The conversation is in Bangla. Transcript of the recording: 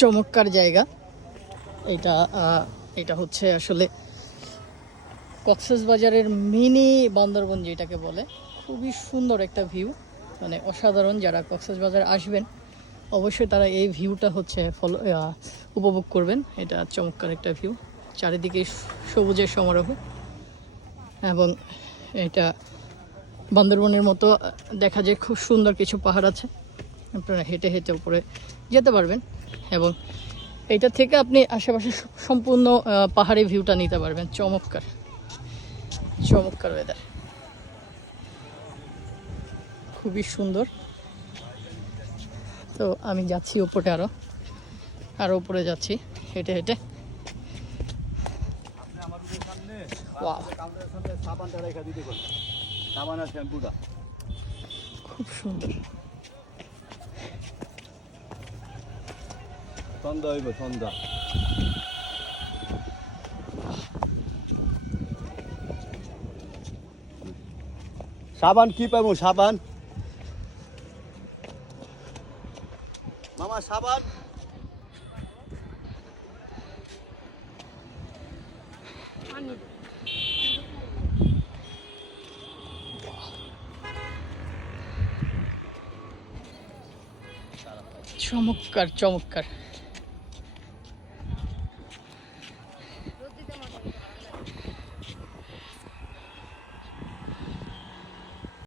চমৎকার জায়গা এটা। এটা হচ্ছে আসলে কক্সবাজারের মিনি বান্দরবন যেটাকে বলে। খুবই সুন্দর একটা ভিউ, মানে অসাধারণ। যারা কক্সবাজার আসবেন অবশ্যই তারা এই ভিউটা হচ্ছে উপভোগ করবেন। এটা চমৎকার একটা ভিউ, চারিদিকে সবুজের সমারোহ, এবং এটা বান্দরবনের মতো দেখা যায়। খুব সুন্দর কিছু পাহাড় আছে, আপনারা হেঁটে হেঁটে উপরে যেতে পারবেন, এবং এটা থেকে আপনি আশেপাশে সম্পূর্ণ পাহাড়ি ভিউটা নিতে পারবেন। চমৎকার চমৎকার ওয়েদার, খুবই সুন্দর। তো আমি যাচ্ছি উপরে, আরও উপরে যাচ্ছি হেঁটে হেঁটে। খুব সুন্দর। সন্ধ্যা হইব, সন্ধ্যা। সাবান কি পাবো? সাবান মামা, সাবান। চমৎকার চমৎকার।